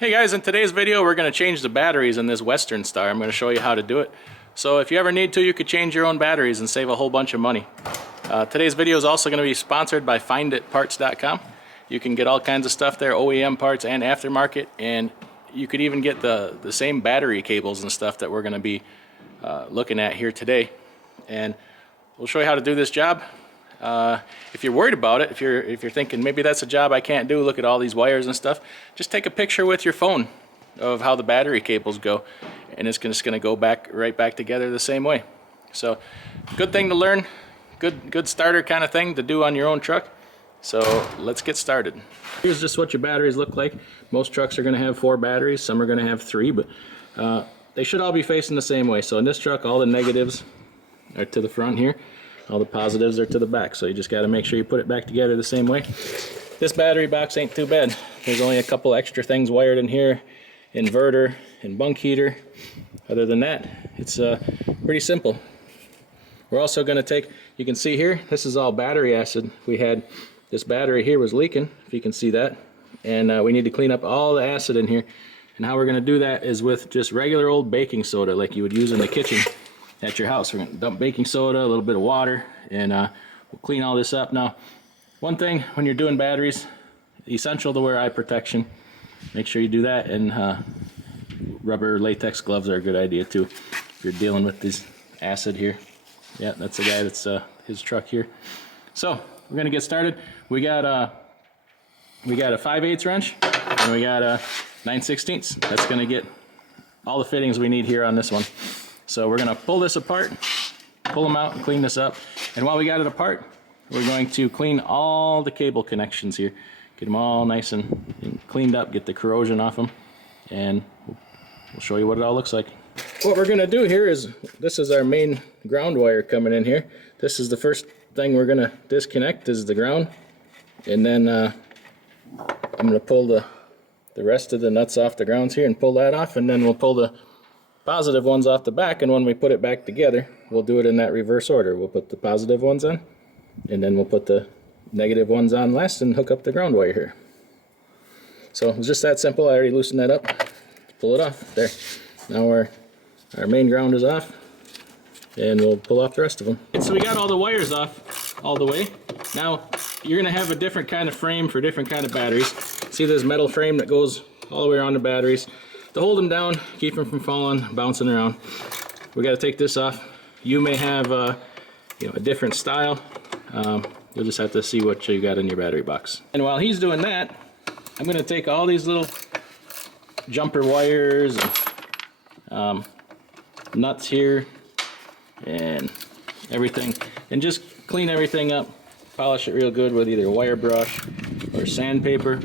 Hey guys, in today's video we're going to change the batteries in this Western Star. I'm going to show you how to do it. So if you ever need to, you could change your own batteries and save a whole bunch of money. Today's video is also going to be sponsored by finditparts.com. You can get all kinds of stuff there, OEM parts and aftermarket, and you could even get the same battery cables and stuff that we're going to be looking at here today. And we'll show you how to do this job. If you're worried about it, if you're thinking maybe that's a job I can't do, look at all these wires and stuff, just take a picture with your phone of how the battery cables go, and it's just going to go right back together the same way. So good thing to learn, good starter kind of thing to do on your own truck. So let's get started. Here's just what your batteries look like. Most trucks are going to have 4 batteries, some are going to have 3, but they should all be facing the same way. So in this truck, all the negatives are to the front here. All the positives are to the back, so you just got to make sure you put it back together the same way. This battery box ain't too bad. There's only a couple extra things wired in here, inverter and bunk heater. Other than that, it's pretty simple. We're also going to take, you can see here, this is all battery acid. We had this battery here was leaking, if you can see that, and we need to clean up all the acid in here. And how we're going to do that is with just regular old baking soda like you would use in the kitchen at your house. We're going to dump baking soda, a little bit of water, and we'll clean all this up. Now, one thing when you're doing batteries, essential to wear eye protection. Make sure you do that, and rubber latex gloves are a good idea too if you're dealing with this acid here. Yeah, that's the guy that's his truck here. So we're going to get started. We got a 5/8 wrench and we got a 9/16. That's going to get all the fittings we need here on this one. So we're going to pull this apart, pull them out and clean this up. And while we got it apart, we're going to clean all the cable connections here. Get them all nice and cleaned up, get the corrosion off them, and we'll show you what it all looks like. What we're going to do here is, this is our main ground wire coming in here. This is the first thing we're going to disconnect, is the ground. And then I'm going to pull the rest of the nuts off the grounds here and pull that off, and then we'll pull the positive ones off the back, and when we put it back together, we'll do it in that reverse order. We'll put the positive ones on, and then we'll put the negative ones on last and hook up the ground wire here. So it's just that simple. I already loosened that up. Pull it off. There. Now our main ground is off, and we'll pull off the rest of them. So we got all the wires off all the way. Now you're going to have a different kind of frame for different kind of batteries. See this metal frame that goes all the way around the batteries? To hold them down, keep them from falling, bouncing around, we got to take this off. You may have a different style. You'll just have to see what you got in your battery box. And while he's doing that, I'm going to take all these little jumper wires and nuts here and everything, and just clean everything up, polish it real good with either a wire brush or sandpaper.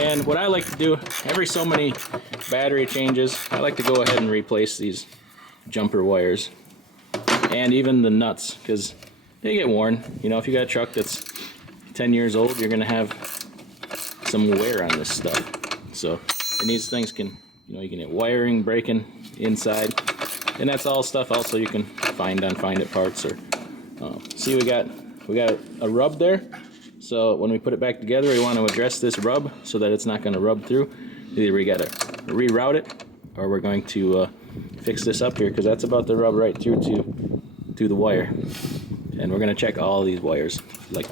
And what I like to do, every so many battery changes, I like to go ahead and replace these jumper wires and even the nuts, because they get worn. You know, if you got a truck that's 10 years old, you're going to have some wear on this stuff. So, and these things can, you can get wiring breaking inside, and that's all stuff also you can find on Find It Parts. Or see, we got a rub there. So when we put it back together, we want to address this rub so that it's not going to rub through. Either we got to reroute it, or we're going to fix this up here, because that's about to rub right through to the wire. And we're going to check all these wires. Like,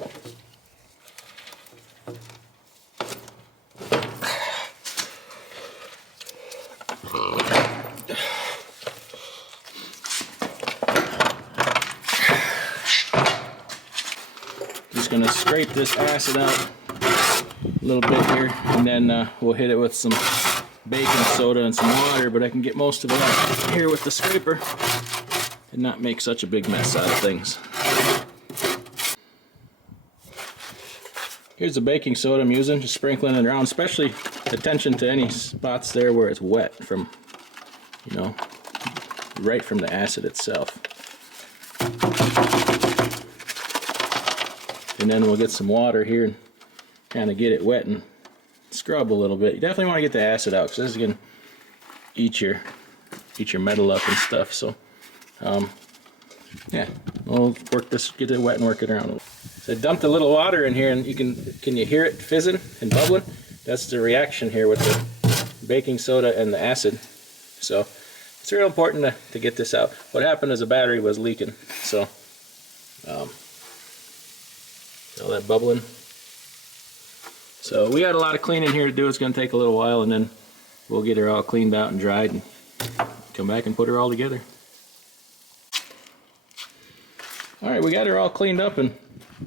just going to scrape this acid out a little bit here, and then we'll hit it with some baking soda and some water, but I can get most of it out here with the scraper and not make such a big mess out of things. Here's the baking soda I'm using, just sprinkling it around, especially attention to any spots there where it's wet from, right from the acid itself. And then we'll get some water here and kind of get it wet and scrub a little bit. You definitely want to get the acid out, because this is going to eat your metal up and stuff. So yeah, we'll work this, get it wet and work it around. So I dumped a little water in here, and can you hear it fizzing and bubbling? That's the reaction here with baking soda and the acid. So it's real important to get this out. What happened is the battery was leaking, so all that bubbling. So we got a lot of cleaning here to do. It's going to take a little while, and then we'll get her all cleaned out and dried and come back and put her all together. Alright, we got her all cleaned up and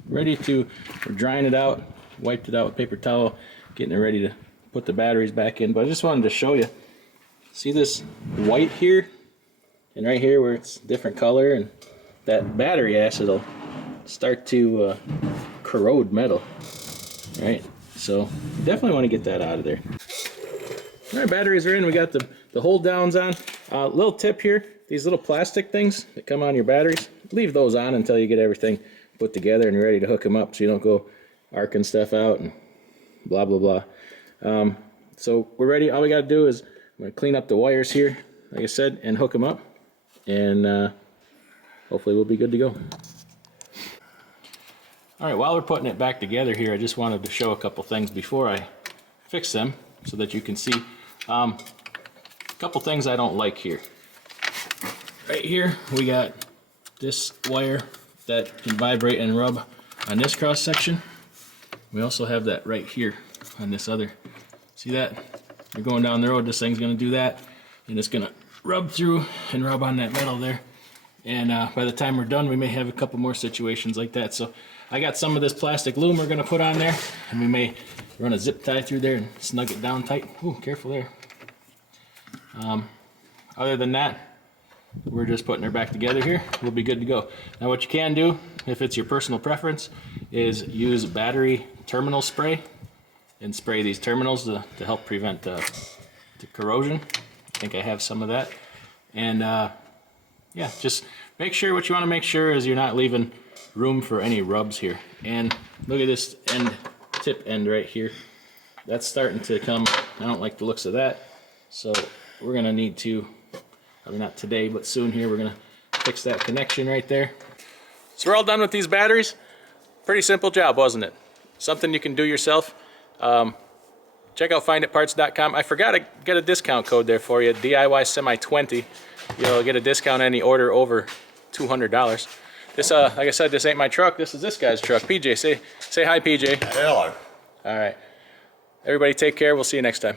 ready to, we're drying it out, wiped it out with paper towel, getting it ready to put the batteries back in. But I just wanted to show you, see this white here and right here where it's different color, and that battery acid will start to corrode metal, right? So you definitely want to get that out of there. Alright, batteries are in. We got the hold downs on. Little tip here, these little plastic things that come on your batteries, leave those on until you get everything put together and you're ready to hook them up, so you don't go arcing stuff out and blah blah blah. So we're ready. All we got to do is I'm going to clean up the wires here, like I said, and hook them up, and hopefully we'll be good to go. Alright, while we're putting it back together here, I just wanted to show a couple things before I fix them so that you can see a couple things I don't like here. Right here we got this wire that can vibrate and rub on this cross section. We also have that right here on this other. See that? You're going down the road, this thing's going to do that, and it's going to rub through and rub on that metal there. And by the time we're done, we may have a couple more situations like that. So I got some of this plastic loom we're going to put on there, and we may run a zip tie through there and snug it down tight. Ooh, careful there. Other than that, we're just putting her back together here. We'll be good to go. Now what you can do, if it's your personal preference, is use battery terminal spray and spray these terminals to help prevent the corrosion. I think I have some of that. And yeah, just make sure, what you want to make sure is you're not leaving room for any rubs here. And look at this end, tip end right here. That's starting to come. I don't like the looks of that. So we're going to need to, probably not today, but soon here, we're going to fix that connection right there. So we're all done with these batteries. Pretty simple job, wasn't it? Something you can do yourself. Check out finditparts.com. I forgot to get a discount code there for you, DIY Semi 20. You'll get a discount on any order over $200. This, like I said, this ain't my truck. This is this guy's truck. PJ, say hi, PJ. Hello. All right. Everybody take care. We'll see you next time.